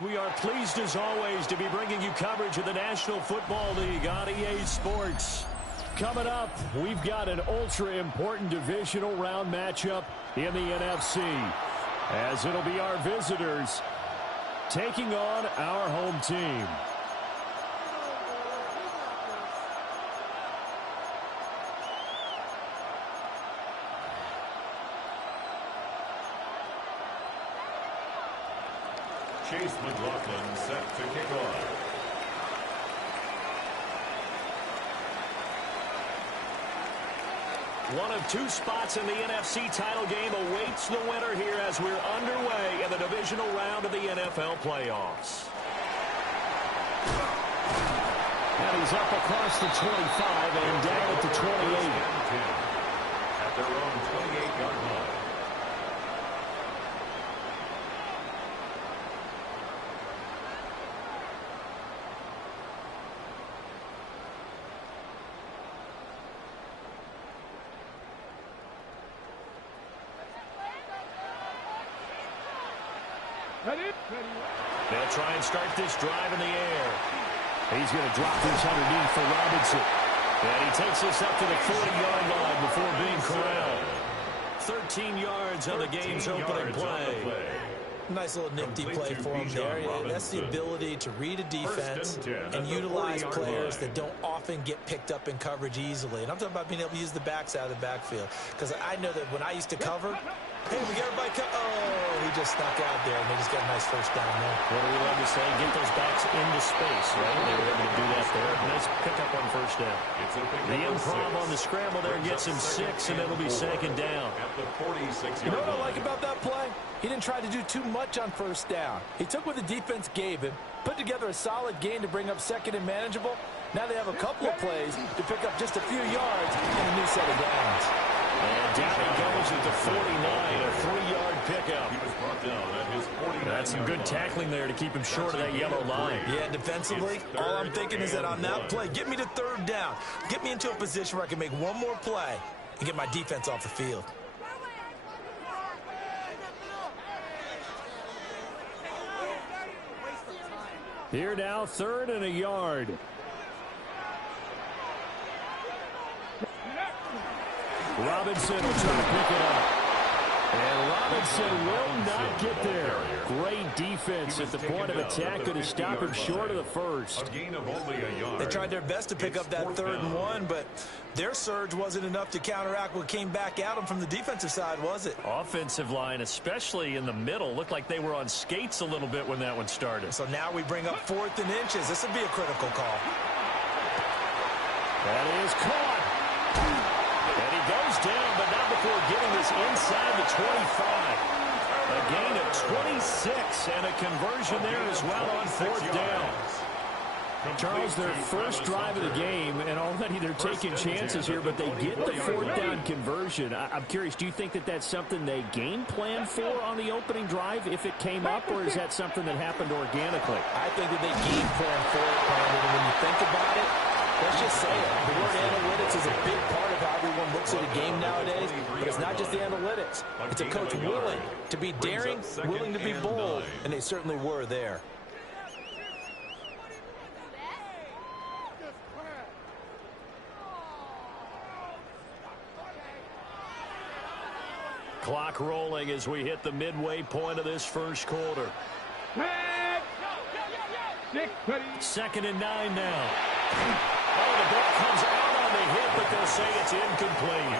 We are pleased as always to be bringing you coverage of the National Football League on EA Sports. Coming up, we've got an ultra-important divisional round matchup in the NFC, as it'll be our visitors taking on our home team. Chase McLaughlin set to kick off. One of two spots in the NFC title game awaits the winner here as we're underway in the divisional round of the NFL playoffs. And he's up across the 25 and down at the 28. At their own 28-yard line. They'll try and start this drive in the air. He's going to drop this underneath for Robinson. And he takes this up to the 40-yard line before being corralled. 13 yards on the game's opening play. Nice little nifty play for him there. That's the ability to read a defense and utilize players that don't often get picked up in coverage easily. And I'm talking about being able to use the backs out of the backfield. Because I know that when I used to cover, hey, we got everybody oh, he just snuck out there, and they just got a nice first down there. What do we love to say? Get those backs into space, right? They were able to do that there. Nice pickup on first down. The improv on the scramble there gets him 6, and it'll be second down. You know what I like about that play? He didn't try to do too much on first down. He took what the defense gave him, put together a solid gain to bring up second and manageable. Now they have a couple of plays to pick up just a few yards and a new set of downs. And down he goes at the 49, a 3-yard pickup. He was brought down at his 49. That's some good tackling there to keep him short of that yellow line. Yeah, defensively, all I'm thinking is that on that play, get me to third down. Get me into a position where I can make one more play and get my defense off the field. Here now, 3rd and a yard. Robinson will try to pick it up. And Robinson will not get there. Great defense at the point of attack to stop him short of the first. A gain of only a yard. They tried their best to pick up that 3rd and 1, but their surge wasn't enough to counteract what came back at them from the defensive side, was it? Offensive line, especially in the middle, looked like they were on skates a little bit when that one started. So now we bring up 4th and inches. This would be a critical call. That is caught. And he goes down, but not before getting this inside the 25. A gain of 26 and a conversion there as well on 4th down. Charles, their first drive of the game, and already they're taking chances here, but they get the 4th down conversion. I'm curious, do you think that that's something they game plan for on the opening drive if it came up, or is that something that happened organically? I think that they game plan for it, Brandon, and when you think about it, let's just say it. The word analytics is a big part of how everyone looks at a game nowadays, but it's not just the analytics. It's a coach willing to be daring, willing to be bold, and they certainly were there. Clock rolling as we hit the midway point of this first quarter. 2nd and 9 now. Oh, the ball comes out on the hit, but they'll say it's incomplete.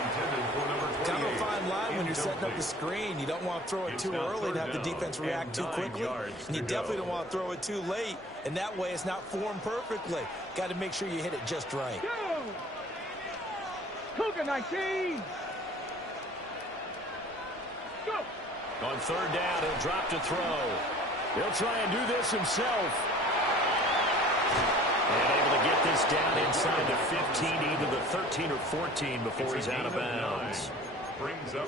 Kind of a fine line when you're setting up the screen. You don't want to throw it too early and have the defense react too quickly. And you definitely don't want to throw it too late. And that way it's not formed perfectly. Got to make sure you hit it just right. Cougar 19. Go. On 3rd down, he'll drop to throw. He'll try and do this himself. And able to get this down inside the 15, either the 13 or 14 before he's out of bounds.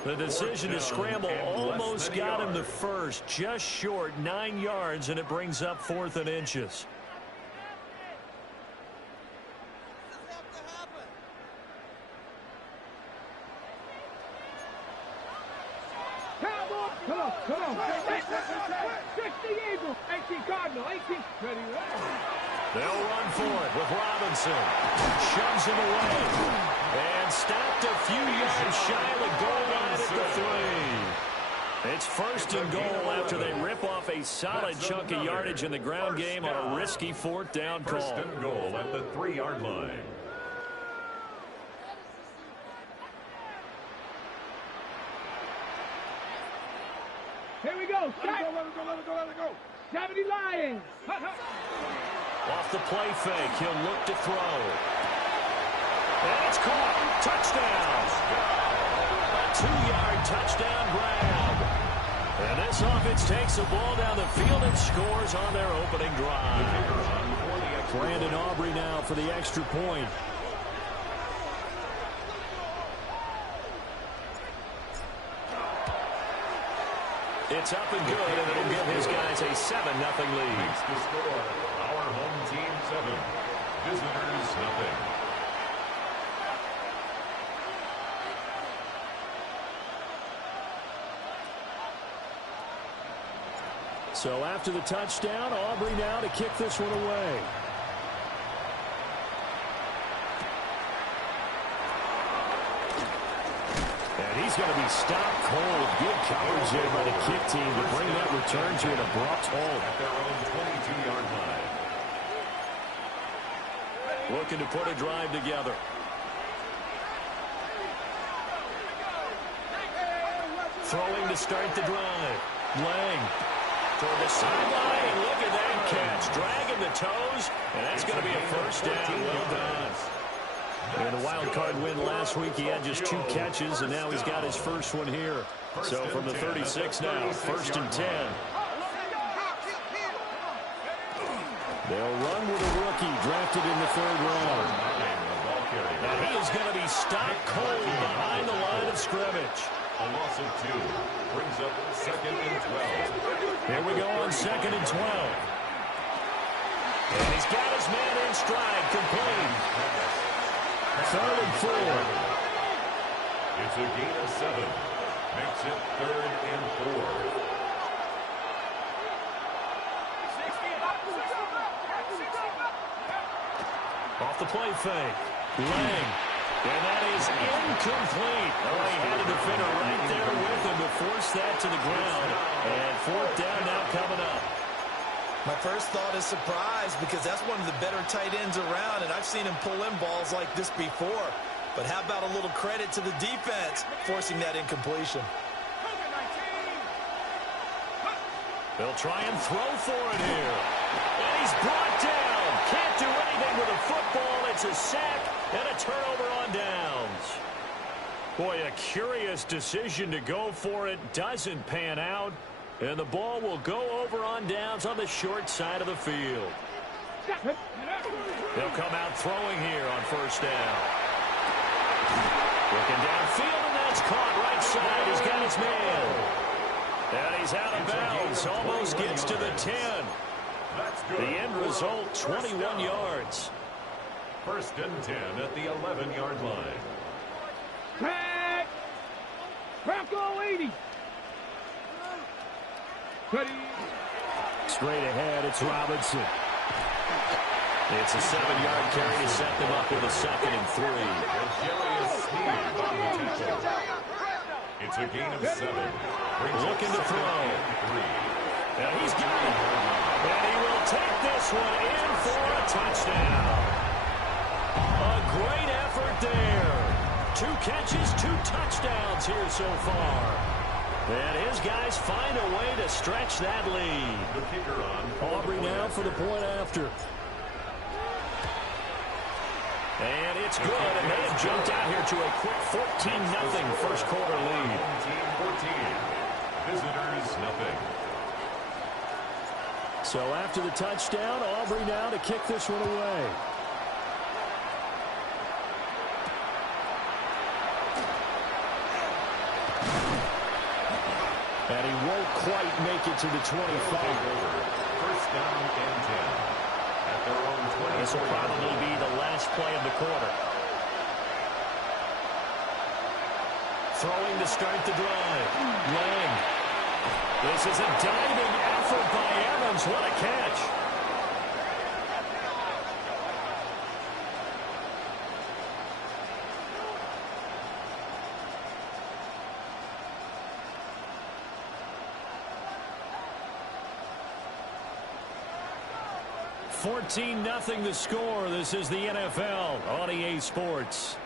The decision to scramble almost got him the first, just short, 9 yards, and it brings up 4th and inches. Cowboys! Come on, come on. 60 Eagle, 18 Cardinal, 18. Ready, They'll run for it with Robinson. Shoves him away. And stopped a few yards shy of the goal line at the 3. It's first and goal after they rip off a solid chunk of yardage in the ground game on a risky fourth down call. First and goal at the 3-yard line. Here we go. Let it go. 70 Lions. Off the play fake, he'll look to throw. And it's caught. Touchdown. A 2-yard touchdown grab. And this offense takes the ball down the field and scores on their opening drive. Brandon Aubrey now for the extra point. It's up and good, and it'll give his guys a 7-0 lead. Makes the score. Our home team 7. Visitors nothing. So after the touchdown, Aubrey now to kick this one away. And he's going to be stopped cold. Good coverage there by the kick team to bring that return to an abrupt halt. At their own 22-yard line. Looking to put a drive together. Throwing to start the drive. Lang toward the sideline, and look at that catch. Dragging the toes, and that's going to be a first down. Well done. In a wild card win last week, he had just 2 catches, and now he's got his first one here. So from the 36 now, first and 10. They'll run with a rookie drafted in the 3rd round. And he is going to be stopped cold behind the line of scrimmage. A loss of 2 brings up 2nd and 12. Here we go on 2nd and 12. And he's got his man in stride, complete. 3rd and 4. It's a gain of 7. Makes it 3rd and 4. Off the play fake. Lang. And that is incomplete. Oh, he had a defender right there with him to force that to the ground. And 4th down now coming up. My first thought is surprise, because that's one of the better tight ends around, and I've seen him pull in balls like this before. But how about a little credit to the defense forcing that incompletion? They'll try and throw for it here. And he's brought down. Can't do anything with a football. It's a sack and a turnover on downs. Boy, a curious decision to go for it. Doesn't pan out. And the ball will go over on downs on the short side of the field. They'll come out throwing here on 1st down. Looking downfield, and that's caught right side. He's got his man. And he's out of bounds. Almost gets to the 10. That's good. The end result, 21 yards. 1st and 10 at the 11-yard line. Tag. Crackle 80. Straight ahead, it's Robinson. It's a 7-yard carry to set them up with a 2nd and 3. It's a gain of 7. Looking to throw. And he's got it. And he will take this one in for a touchdown. A great effort there. 2 catches, 2 touchdowns here so far. And his guys find a way to stretch that lead. The kicker on. Aubrey now for the point after. And it's good, and they have jumped out here to a quick 14-0 first quarter lead. Team 14. Visitors nothing. So after the touchdown, Aubrey now to kick this one away. And he won't quite make it to the 25. 1st down and 10. At their own 20. This will probably be the last play of the quarter. Throwing to start the drive. Lang This is a diving effort by Evans. What a catch. $14-0 the score. This is the NFL on EA Sports.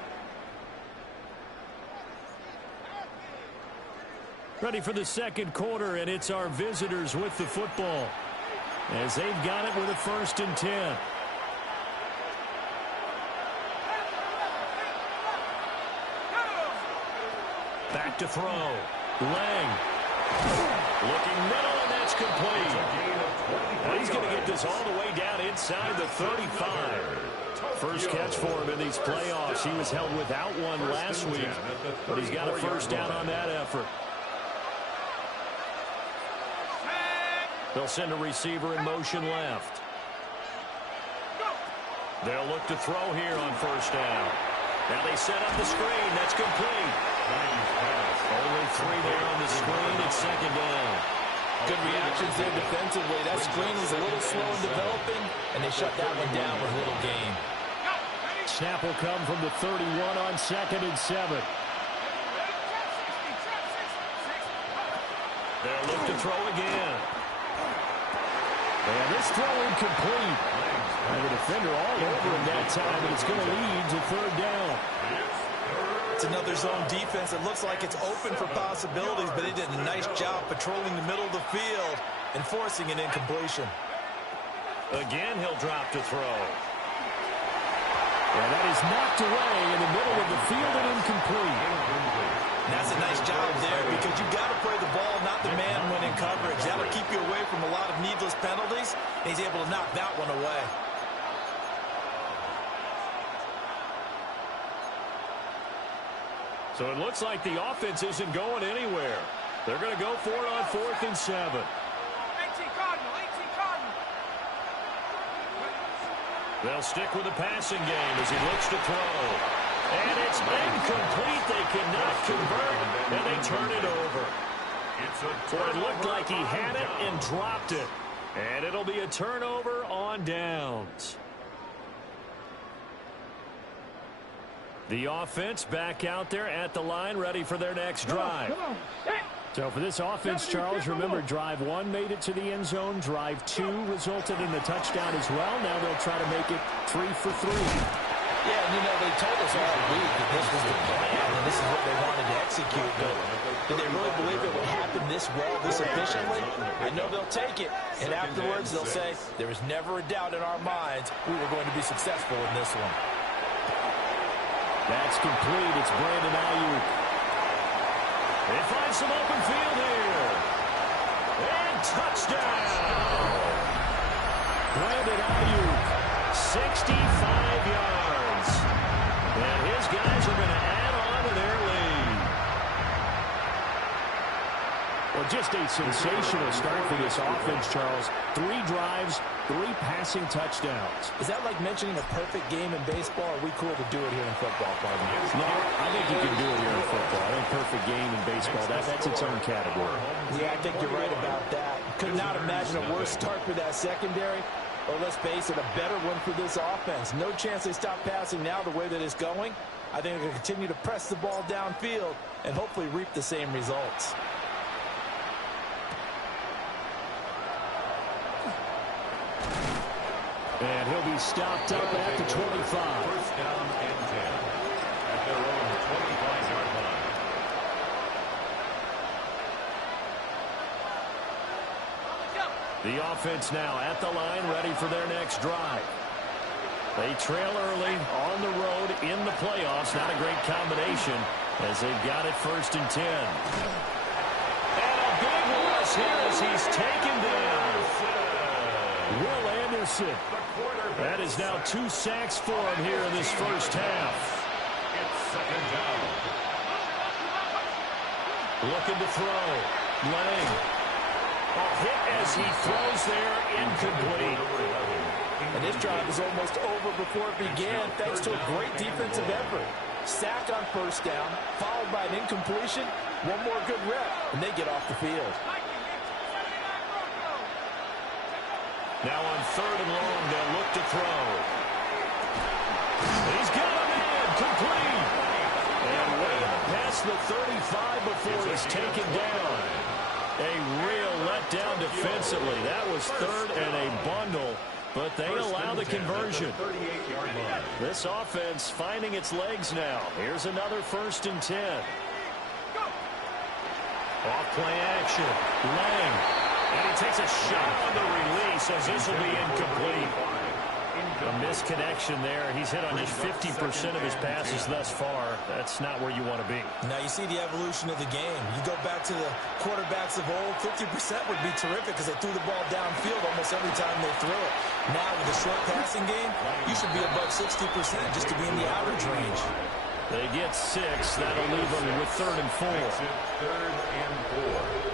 Ready for the second quarter, and it's our visitors with the football as they've got it with a 1st and 10. Back to throw. Lang. Looking middle, and that's complete. Well, he's going to get this all the way down inside the 35. First catch for him in these playoffs. He was held without one last week, but he's got a 1st down on that effort. They'll send a receiver in motion left. They'll look to throw here on 1st down. Now they set up the screen. That's complete. Only 3 there on the screen. It's 2nd down. Good reactions there defensively. That screen was a little slow in developing, and they shut that one down with little gain. Snap will come from the 31 on 2nd and 7. They'll look to throw again. And this throw incomplete. And the defender all over him that time, and it's going to lead to 3rd down. It's another zone defense. It looks like it's open for possibilities, but they did a nice job patrolling the middle of the field and forcing an incompletion. Again, he'll drop to throw. And that is knocked away in the middle of the field and incomplete. And that's a nice job there because you've got to play the ball, not the man when in coverage. That'll keep you away from a lot of needless penalties. And he's able to knock that one away. So it looks like the offense isn't going anywhere. They're going to go for it on 4th and 7. 18 Cardinal, 18 Cardinal. They'll stick with the passing game as he looks to throw. And it's incomplete. They cannot convert, and they turn it over. So it looked like he had it and dropped it. And it'll be a turnover on downs. The offense back out there at the line, ready for their next drive. So for this offense, Charles, remember, drive 1 made it to the end zone. Drive 2 resulted in a touchdown as well. Now they'll try to make it 3 for 3. Yeah, and you know, they told us all week that this was the plan and this is what they wanted to execute. But did they really believe it would happen this well, this efficiently? I know they'll take it. And afterwards, they'll say, there was never a doubt in our minds we were going to be successful in this one. That's complete. It's Brandon Ayuk. They find some open field here. And touchdown! Brandon Ayuk, 65 yards. And his guys are going to add on to their lead. Well, just a sensational start for this offense, Charles. 3 drives, 3 passing touchdowns. Is that like mentioning a perfect game in baseball? Or are we cool to do it here in football, partner? No, I think you can do it here in football. I think perfect game in baseball, that's its own category. Yeah, I think you're right about that. Could not imagine a worse start for that secondary. Or let's face it, a better one for this offense. No chance they stop passing now the way that it's going. I think they'll continue to press the ball downfield and hopefully reap the same results. And he'll be stopped up at the 25. 1st down and 10 at their own 25-yard line. The offense now at the line, ready for their next drive. They trail early on the road in the playoffs. Not a great combination as they've got it 1st and 10. And a big loss here as he's taken down. Will Anderson. That is now 2 sacks for him here in this first half. It's 2nd down. Looking to throw. Lang. A hit as he throws there, incomplete. And this drive is almost over before it began thanks to a great defensive effort. Sack on 1st down, followed by an incompletion. One more good rep, and they get off the field. Now on 3rd and long, they'll look to throw. He's got him in, complete. And way up past the 35 before he's taken down. A real letdown defensively. That was 3rd and a bundle, but they allow the conversion. This offense finding its legs now. Here's another 1st and 10. Off-play action. Lang. And he takes a shot on the release as this will be incomplete. A misconnection there. He's hit on just 50% of his passes thus far. That's not where you want to be. Now you see the evolution of the game. You go back to the quarterbacks of old, 50% would be terrific because they threw the ball downfield almost every time they threw it. Now with the short passing game, you should be above 60% just to be in the average range. They get 6. That'll leave them with 3rd and 4. 3rd and 4.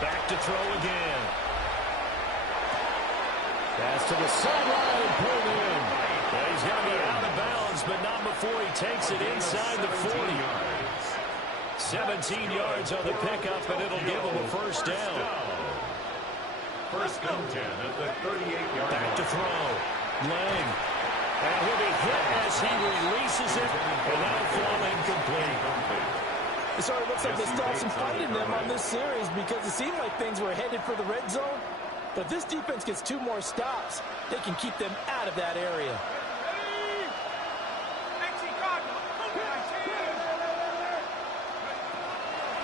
Back to throw again. Pass to the sideline and pulled in. Well, he's going to be out of bounds, but not before he takes it inside the 40. 17 yards on the pickup, and it'll give him a 1st down. 1st and 10 at the 38-yard line. Back to throw. Lang. And he'll be hit as he releases it, and that'll fall incomplete. It sort of looks like they stalled some fight in them on this series because it seemed like things were headed for the red zone. But this defense gets 2 more stops. They can keep them out of that area.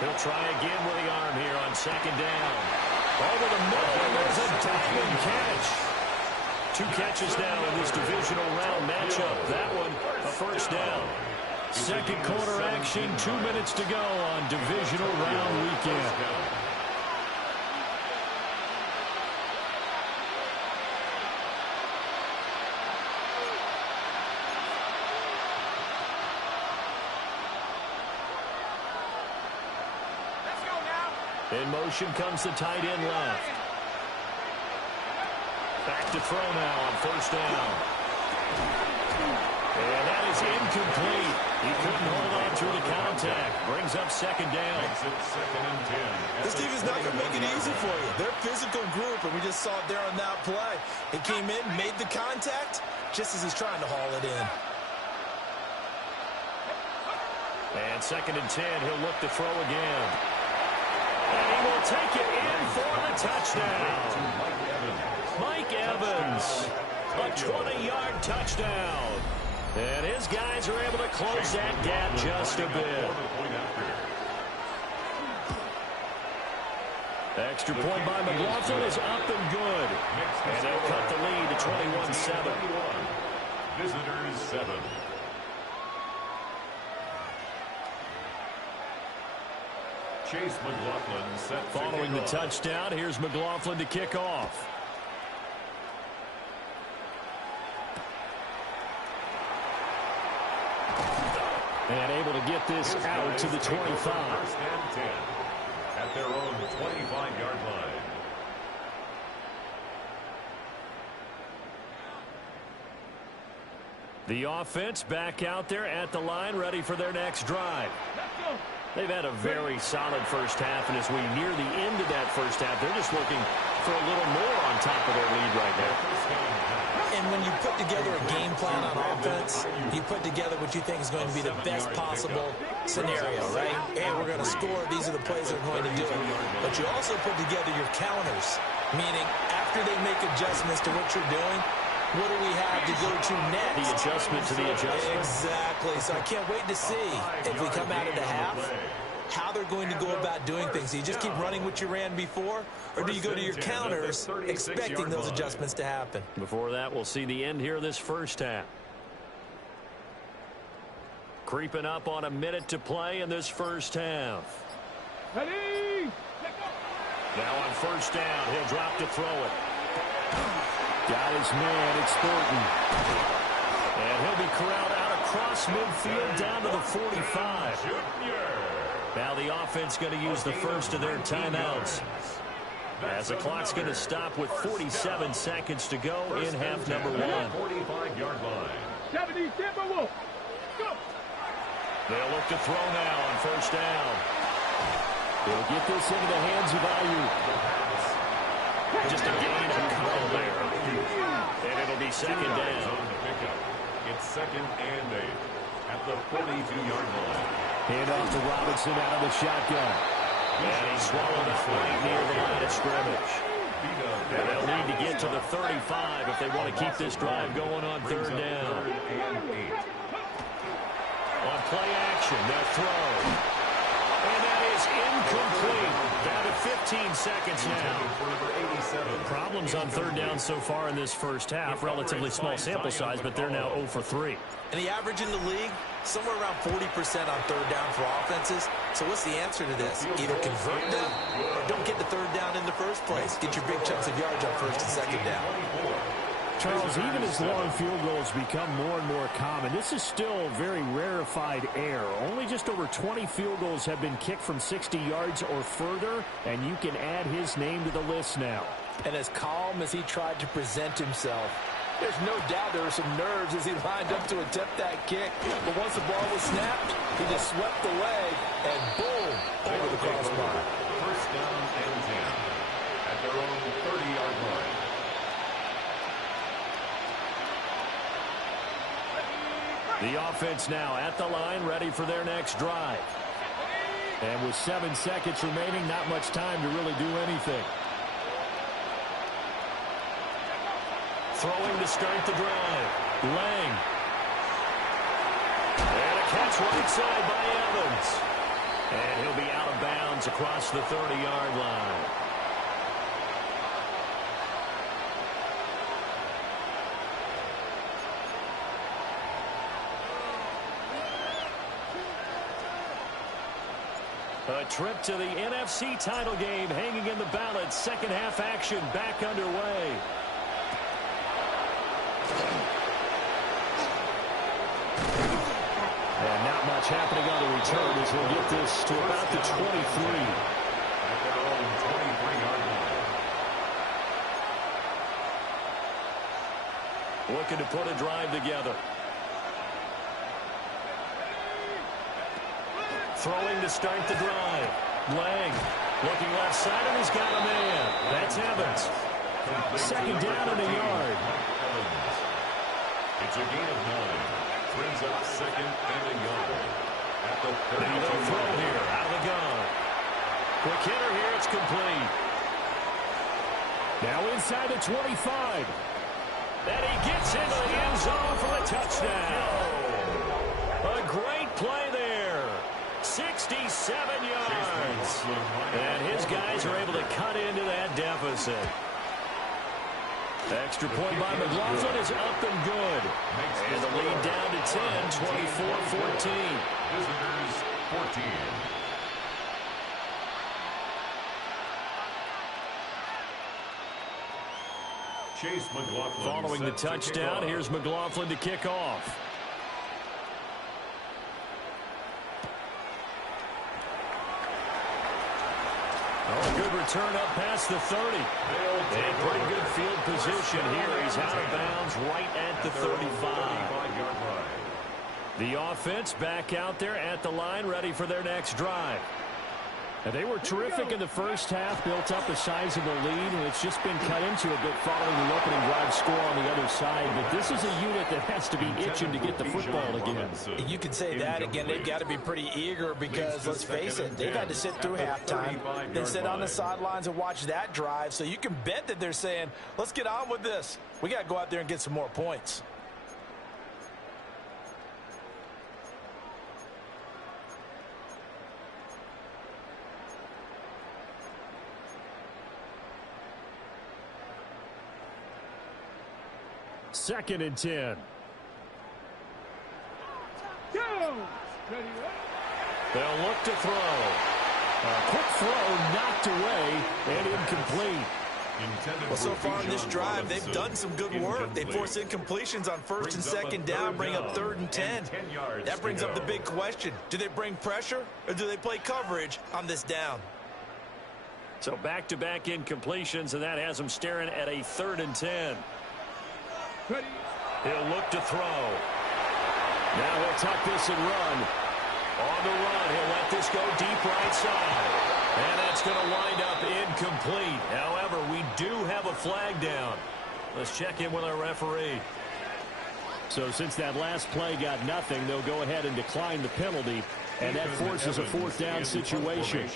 He'll try again with the arm here on 2nd down. Over the middle, and there's a diving catch. 2 catches now in this divisional round matchup. That one, a 1st down. 2nd quarter action, 2 minutes to go on divisional round weekend. In motion comes the tight end left. Back to throw now on 1st down. And that is incomplete. He couldn't hold on through the contact. Brings up 2nd down. This team is not going to make it easy for you. They're a physical group, and we just saw it there on that play. He came in, made the contact, just as he's trying to haul it in. And 2nd and 10, he'll look to throw again. And he will take it in for the touchdown. Mike Evans, a 20-yard touchdown. And his guys are able to close that gap just a bit. Extra point by McLaughlin is up and good. And they'll cut the lead to 21-7. Visitors 7. Chase McLaughlin set. Following the touchdown, here's McLaughlin to kick off. And able to get this out to the 25. 1st and 10 at their own 25-yard line. The offense back out there at the line, ready for their next drive. They've had a very solid first half, and as we near the end of that first half, they're just looking for a little more on top of their lead right now. And when you put together a game plan on offense, you put together what you think is going to be the best possible scenario, right? Hey, we're going to score. These are the plays that are going to do it. But you also put together your counters, meaning after they make adjustments to what you're doing, what do we have to go to next? The adjustment to the adjustment. Exactly. So I can't wait to see if we come out of the half, how they're going to go about doing things. Do you just keep running what you ran before, or do you go to your counters expecting those adjustments to happen? Before that, we'll see the end here of this first half. Creeping up on a minute to play in this first half. Ready? Now on 1st down, he'll drop to throw it. Got his man, it's Thornton. And he'll be corralled out across midfield down to the 45. Now the offense going to use the first of their timeouts, as the clock's going to stop with 47 seconds to go in half number 1. 45-yard line. 70 Timberwolves. Go. They'll look to throw now on first down. They'll get this into the hands of Ayuk. Just a gain of couple there. And it'll be second down. It's second and 8 at the 42-yard line. Hand off to Robinson out of the shotgun. And he swallowed up right near the line of scrimmage. And they'll need to get to the 35 if they want to keep this drive going on third down. On play action, they'll throw. And that is incomplete. Down to 15 seconds now. Problems on third down so far in this first half. Relatively small sample size, but they're now 0 for 3. And the average in the league, somewhere around 40% on third down for offenses. So what's the answer to this? Either convert them or don't get the third down in the first place. Get your big chunks of yards on first and second down. Charles, even as long field goals become more and more common, this is still very rarefied air. Only just over 20 field goals have been kicked from 60 yards or further, and you can add his name to the list now. And as calm as he tried to present himself, there's no doubt there were some nerves as he lined up to attempt that kick. But once the ball was snapped, he just swept the leg and boom, over the crossbar. First down and 10 at their own 30-yard line. The offense now at the line, ready for their next drive. And with 7 seconds remaining, not much time to really do anything. Throwing to start the drive. Lang. And a catch right side by Evans. And he'll be out of bounds across the 30-yard line. A trip to the NFC title game hanging in the balance. Second half action back underway. And not much happening on the return as we'll get this to about the 23. At their own 23-yard line. Looking to put a drive together. Throwing to start the drive. Lang looking left side, and he's got a man. That's Evans. Second down and a yard. It's a gain of 9. Brings up second and a yard. At the 32. Now they'll throw here out of the gun. Quick hitter here. It's complete. Now inside the 25. And he gets into the end zone for a touchdown. A great play there. 67 yards. And his guys are able to cut into that deficit. Extra point by McLaughlin is up and good. And the lead down to 10, 24-14. Visitors 14. Chase McLaughlin. Following the touchdown, here's McLaughlin to kick off. Oh, a good return up past the 30. And pretty good field position here. He's out of bounds right at the 35. The offense back out there at the line, ready for their next drive. And they were terrific in the first half, built up a sizable lead, and it's just been cut into a bit following the opening drive score on the other side. But this is a unit that has to be itching to get the football again. You can say that again. They've got to be pretty eager because, let's face it, they've had to sit through halftime, then sit on the sidelines and watch that drive. So you can bet that they're saying, let's get on with this. We got to go out there and get some more points. Second and 10. They'll look to throw. A quick throw knocked away and incomplete. Well, so far in this drive, they've done some good work. They force incompletions on first and second down, bring up third and 10. That brings up the big question. Do they bring pressure or do they play coverage on this down? So back-to-back incompletions, and that has them staring at a third and 10. He'll look to throw. Now he'll tuck this and run. On the run, he'll let this go deep right side. And that's going to wind up incomplete. However, we do have a flag down. Let's check in with our referee. So since that last play got nothing, they'll go ahead and decline the penalty. And that forces a fourth down situation.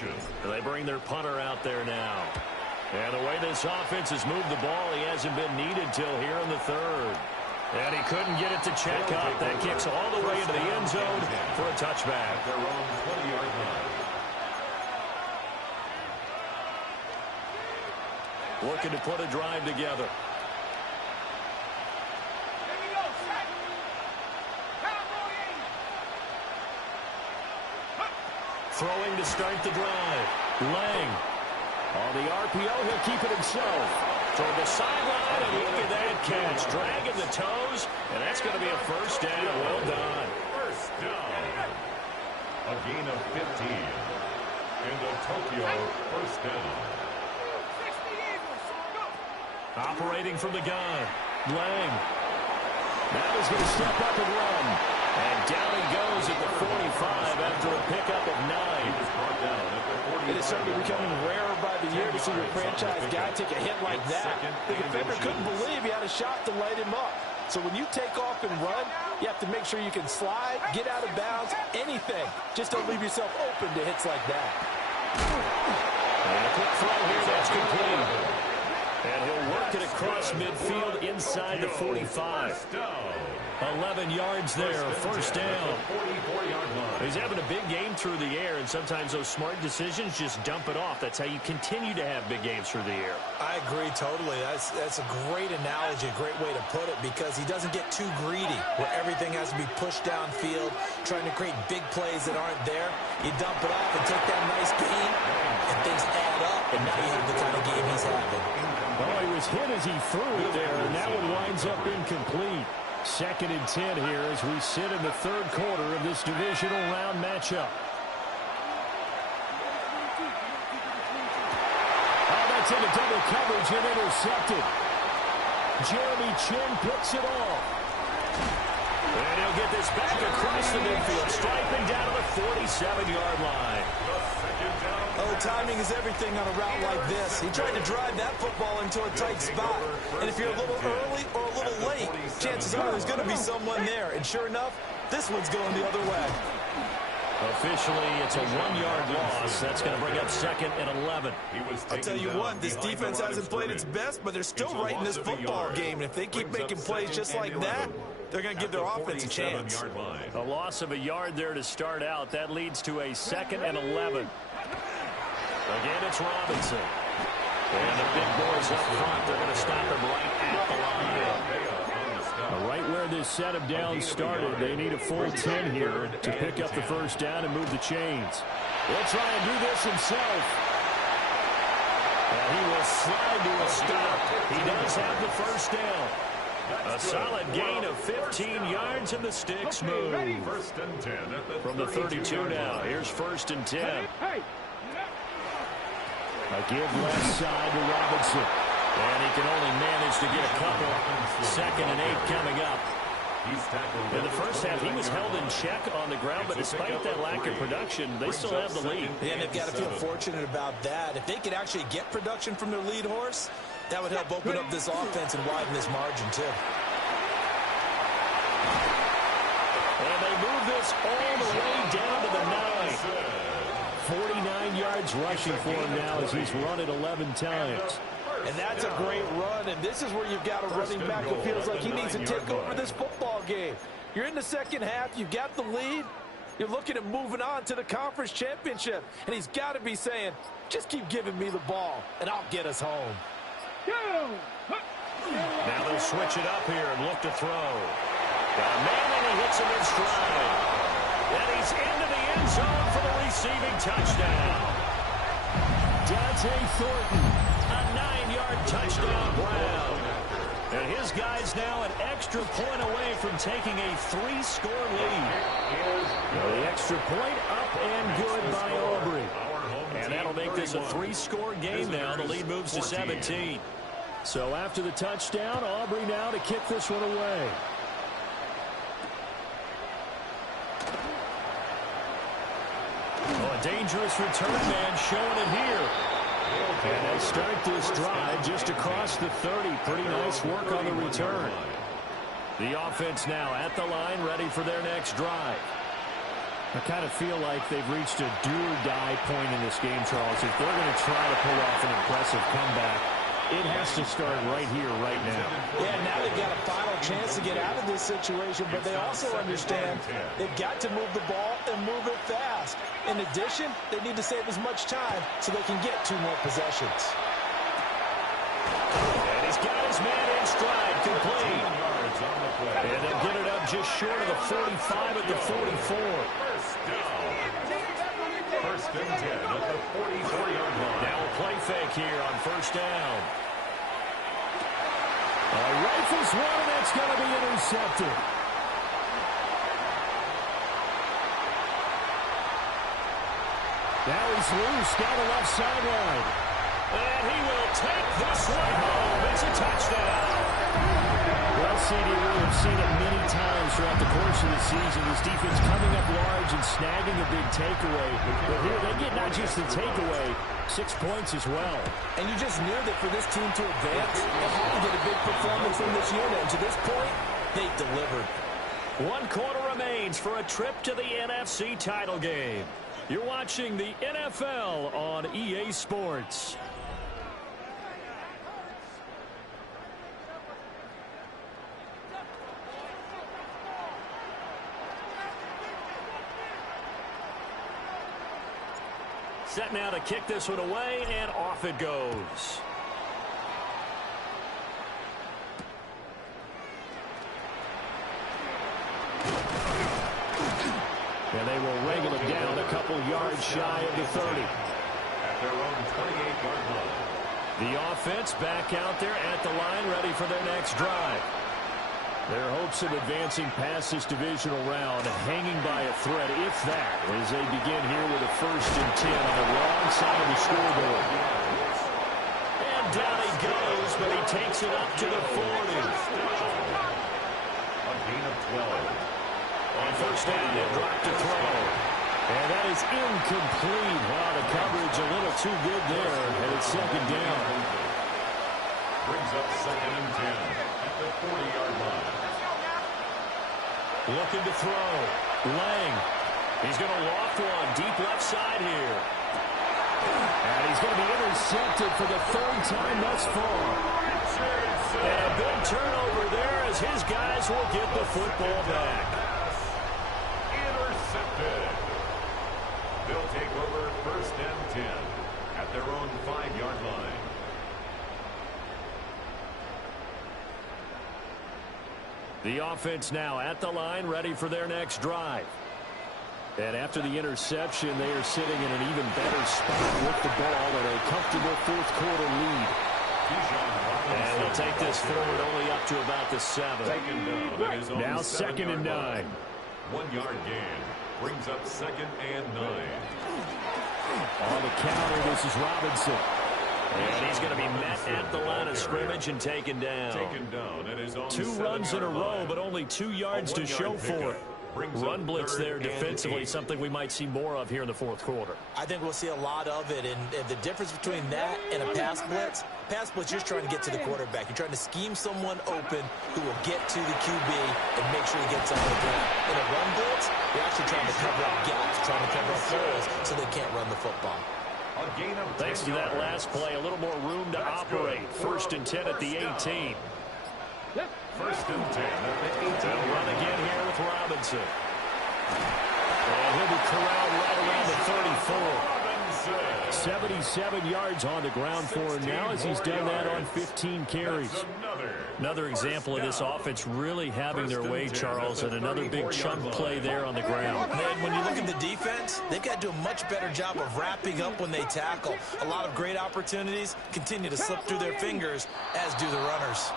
They bring their punter out there now. And the way this offense has moved the ball, he hasn't been needed till here in the third. And he couldn't get it to check up. That kicks all the way into the end zone for a touchback. Their own 20-yard line. Looking to put a drive together. Throwing to start the drive. Lang. On the RPO, he'll keep it himself. Toward the sideline, and look at that catch. Dragging the toes, and that's going to be a first down. Well done. First down. A gain of 15. And a Tokyo first down. Operating from the gun. Lang. Now he's going to step up and run. And down he goes at the 45 after a pickup of 9. He was brought down at the 40. It is certainly becoming rarer by the year to see your franchise guy take a hit like that. The defender couldn't believe he had a shot to light him up. So when you take off and run, you have to make sure you can slide, get out of bounds, anything. Just don't leave yourself open to hits like that. And a quick throw here, that's complete. And he'll work it across midfield inside the 45. 11 yards there, first down. He's having a big game through the air, and sometimes those smart decisions just dump it off. That's how you continue to have big games through the air. I agree totally. That's a great analogy, a great way to put it, because he doesn't get too greedy where everything has to be pushed downfield, trying to create big plays that aren't there. You dump it off and take that nice gain, and things add up, and now you have the kind of game he's having. Oh, he was hit as he threw it there, and that one winds up incomplete. 2nd and 10 here as we sit in the third quarter of this divisional round matchup. Oh, that's into double coverage and intercepted. Jeremy Chin picks it off. And he'll get this back across the midfield, striping down to the 47-yard line. Oh, timing is everything on a route like this. He tried to drive that football into a tight spot. And if you're a little early or a little late, chances are there's going to be someone there. And sure enough, this one's going the other way. Officially, it's a 1-yard loss. That's going to bring up 2nd and 11. I'll tell you what, this defense hasn't played its best, but they're still right in this football game. And if they keep making plays just like that, they're going to give their offense a chance. A loss of a yard there to start out. That leads to a 2nd and 11. Again, it's Robinson. And the big boys up front, they're going to stop him right at the line. Right where this set of downs started, they need a full 10 here to pick up the first down and move the chains. He'll try and do this himself. And he will slide to a stop. He does have the first down. A solid gain of 15 yards, and the sticks move. First and 10 at the From the 32 now, here's 1st and 10. A give left side to Robinson. And he can only manage to get a couple. 2nd and 8 coming up. In the first half, he was held in check on the ground, but despite that lack of production, they still have the lead. Yeah, and they've got to feel fortunate about that. If they could actually get production from their lead horse, that would help open up this offense and widen this margin, too. And they move this all the way down to the 9. 49 yards rushing for him now as he's run it 11 times. And that's a great run, and this is where you've got a running back who feels like he needs to take over this football game. You're in the second half, you've got the lead, you're looking at moving on to the conference championship, and he's got to be saying, just keep giving me the ball, and I'll get us home. Now they'll switch it up here and look to throw. Got a man, and he hits him in stride. And he's into the end zone for the receiving touchdown. Dante Thornton, a 9-yard touchdown Brown. And his guy's now an extra point away from taking a 3-score lead. The extra point up and good by Aubrey. And that'll make this a 3-score game now. The lead moves to 17. So after the touchdown, Aubrey now to kick this one away. A dangerous return man showing it here. And they start this drive just across the 30. Pretty nice work on the return. The offense now at the line, ready for their next drive. I kind of feel like they've reached a do-or-die point in this game, Charles. If they're going to try to pull off an impressive comeback, it has to start right here, right now. Yeah, now they've got a final chance to get out of this situation, but they also understand they've got to move the ball and move it fast. In addition, they need to save as much time so they can get 2 more possessions. And he's got his man in stride, complete. And they'll get it up just short of the 45 at the 44. First and 10 at the 44-yard line. Now a play fake here on first down. Rifles one, and that's going to be intercepted. Now he's loose down the left sideline. And he will take this one home. It's a touchdown. Well, CD, we have seen it many times throughout the course of the season. This defense coming up large and snagging a big takeaway. But here they get not just the takeaway, 6 points as well. And you just knew that for this team to advance, they had to get a big performance from this unit. And to this point, they delivered. 1 quarter remains for a trip to the NFC title game. You're watching the NFL on EA Sports. Set now to kick this one away, and off it goes. And they will wrangle it down a couple yards shy of the 30. At their own 28-yard line. The offense back out there at the line, ready for their next drive. Their hopes of advancing past this divisional round hanging by a thread, if that, as they begin here with a 1st and 10 on the wrong side of the scoreboard. And down he goes, but he takes it up to the 40. A gain of 12. On first down, they'll drop to throw. And that is incomplete. Wow, the coverage a little too good there, and it's 2nd down. Brings up 2nd and 10 at the 40-yard line. Looking to throw. Lang. He's going to loft one deep left side here. And he's going to be intercepted for the 3rd time thus far. And a big turnover there as his guys will get the football back. Intercepted. They'll take over 1st and 10 at their own 5-yard line. The offense now at the line, ready for their next drive. And after the interception, they are sitting in an even better spot with the ball and a comfortable 4th quarter lead. And they'll take this forward only up to about the 7. Now 2nd and 9. 1-yard gain. Brings up 2nd and 9. On the counter, this is Robinson. And he's going to be met at the line of scrimmage and taken down. It is on 2 runs in a row, but only 2 yards to show for it. Run blitz there defensively, something we might see more of here in the 4th quarter. I think we'll see a lot of it, and the difference between that and a pass blitz, you're just trying to get to the quarterback. You're trying to scheme someone open who will get to the QB and make sure he gets on the ground. In a run blitz, you're actually trying to cover up gaps, trying to cover up holes so they can't run the football. Thanks to that last play, a little more room to operate. 1st and 10 at the 18. 1st and 10 at the 18. They'll run again here with Robinson. And he'll be corralled right around the 34. 77 yards on the ground for him now as he's done that on 15 carries. Another example of this offense really having their way, Charles, and another big chunk play there on the ground. And when you look at the defense, they've got to do a much better job of wrapping up when they tackle. A lot of great opportunities continue to slip through their fingers, as do the runners.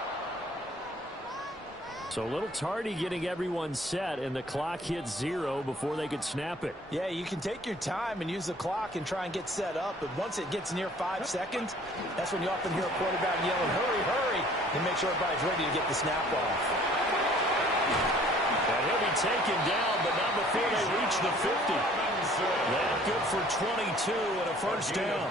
So a little tardy getting everyone set, and the clock hits 0 before they could snap it. Yeah, you can take your time and use the clock and try and get set up, but once it gets near 5 seconds, that's when you often hear a quarterback yelling, hurry, hurry, and make sure everybody's ready to get the snap off. And he'll be taken down, but not before they reach the 50. That good for 22 and a first down.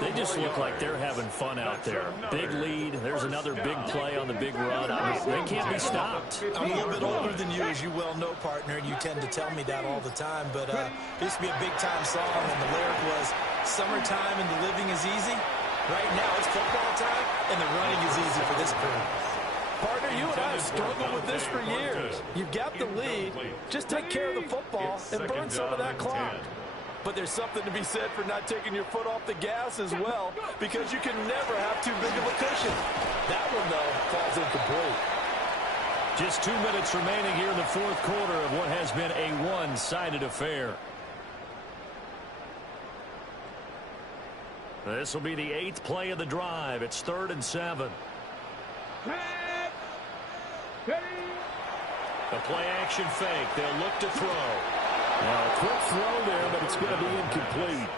They just look like they're having fun out there. Big lead. There's another big play on the big run. I mean, they can't be stopped. I'm a little bit older than you, as you well know, partner, and you tend to tell me that all the time. But it used to be a big-time song, and the lyric was, "Summertime and the living is easy." Right now, it's football time, and the running is easy for this crew. Partner, you and I have struggled with this for years. You've got the lead. Just take care of the football and burn some of that clock. But there's something to be said for not taking your foot off the gas as well, because you can never have too big of a cushion. That one, though, falls incomplete. Just 2 minutes remaining here in the fourth quarter of what has been a one-sided affair. This will be the 8th play of the drive. It's 3rd and 7. A play-action fake. They'll look to throw. Now, a quick throw there, but it's going to be incomplete.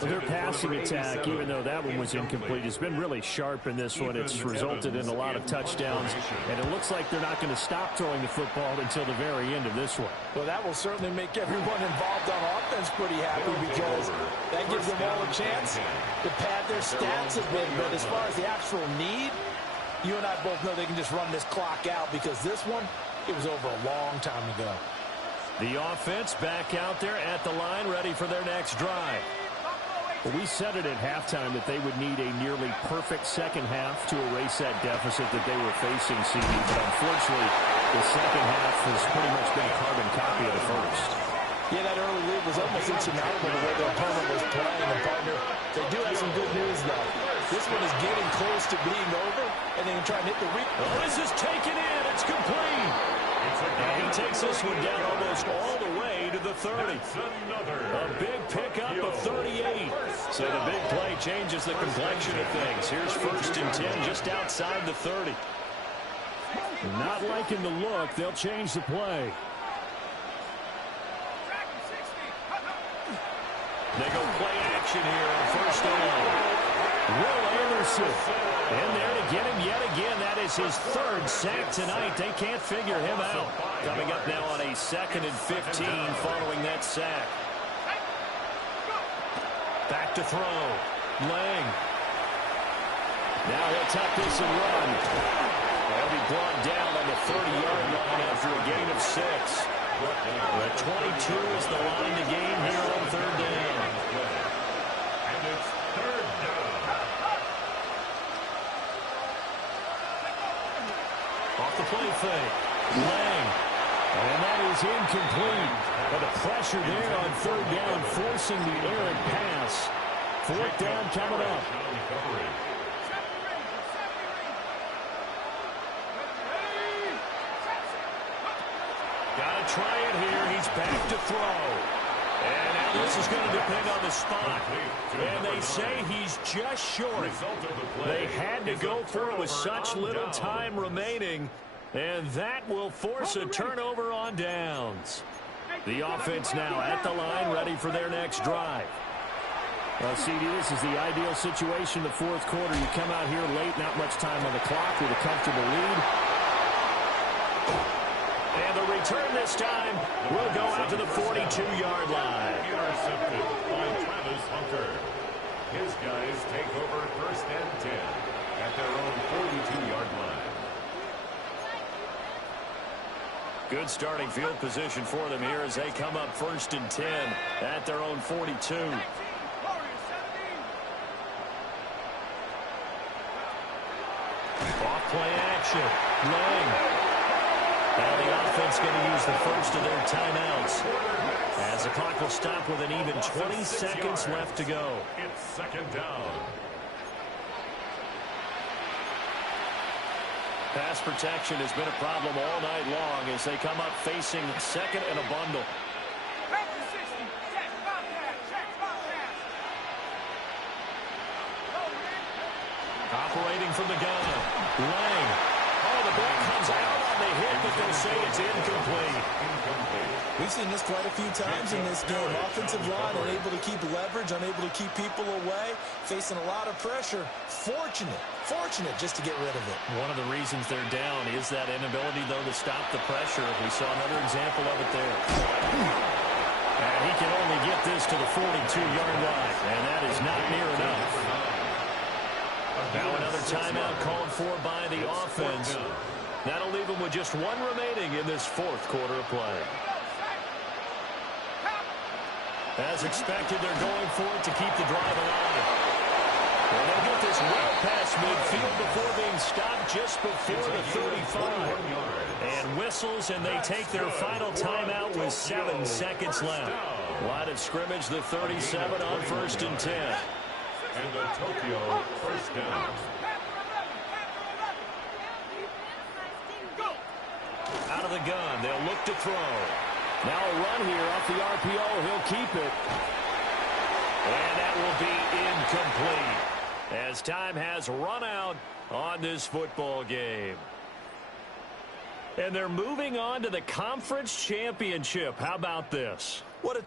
Their passing attack, even though that one was incomplete, has been really sharp in this one. It's resulted in a lot of touchdowns, and it looks like they're not going to stop throwing the football until the very end of this one. Well, that will certainly make everyone involved on offense pretty happy, because that gives them all a chance to pad their stats a bit. But as far as the actual need, you and I both know they can just run this clock out, because this one, it was over a long time ago. The offense back out there at the line, ready for their next drive. Well, we said it at halftime that they would need a nearly perfect second half to erase that deficit that they were facing, CD. But unfortunately, the second half has pretty much been a carbon copy of the first. Yeah, that early lead was almost insurmountable the way their opponent was playing. And, partner, they do have some good news, though. This one is getting close to being over, and they can try and hit the reach. Oh, this is taken in. It's complete. And he takes this one down almost all the way to the 30. A big pickup of 38. So the big play changes the complexion of things. Here's 1st and 10 just outside the 30. Not liking the look. They'll change the play. They go play action here on 1st down. Will Anderson in there to get him yet again. That is his 3rd sack tonight. They can't figure him out. Coming up now on a 2nd and 15 following that sack. Back to throw. Lang. Now he'll tuck this and run. He'll be brought down on the 30-yard line after a gain of 6. The 22 is the line to gain here on 3rd down. And it's 3rd down. Off the play fake. Lang. And that is incomplete. But the pressure there on 3rd down, forcing the errant pass. 4th down coming up. Got to try it here. He's back to throw. And now this is going to depend on the spot. And they say he's just short. They had to go for it with such little time remaining. And that will force a turnover on downs. The offense now at the line, ready for their next drive. Well, CD, this is the ideal situation, the 4th quarter. You come out here late, not much time on the clock with a comfortable lead. And the return this time will go out to the 42-yard line. Intercepted by Travis Hunter. His guys take over 1st and 10 at their own 42-yard line. Good starting field position for them here as they come up 1st and 10 at their own 42. Off play action. Lang. Now the offense going to use the first of their timeouts as the clock will stop with an even 20 seconds left to go. It's 2nd down. Pass protection has been a problem all night long as they come up facing 2nd and a bundle. Operating from the gun. Lang. Oh, the ball comes out on the hit, but they'll say it's incomplete. We've seen this quite a few times in this game. Offensive line unable to keep leverage, unable to keep people away, facing a lot of pressure. Fortunate just to get rid of it. One of the reasons they're down is that inability, though, to stop the pressure. We saw another example of it there. And he can only get this to the 42-yard line, and that is not near enough. Now another timeout called for by the offense. That'll leave them with just one remaining in this fourth quarter of play. As expected, they're going for it to keep the drive alive. And they'll get this well past midfield before being stopped just before the 35. And whistles, and they take their final timeout with 7 seconds left. Line of scrimmage, the 37 on 1st and 10. And the Tokyo first down. Out of the gun, they'll look to throw. Now a run here off the RPO. He'll keep it. And that will be incomplete as time has run out on this football game. And they're moving on to the conference championship. How about this? What a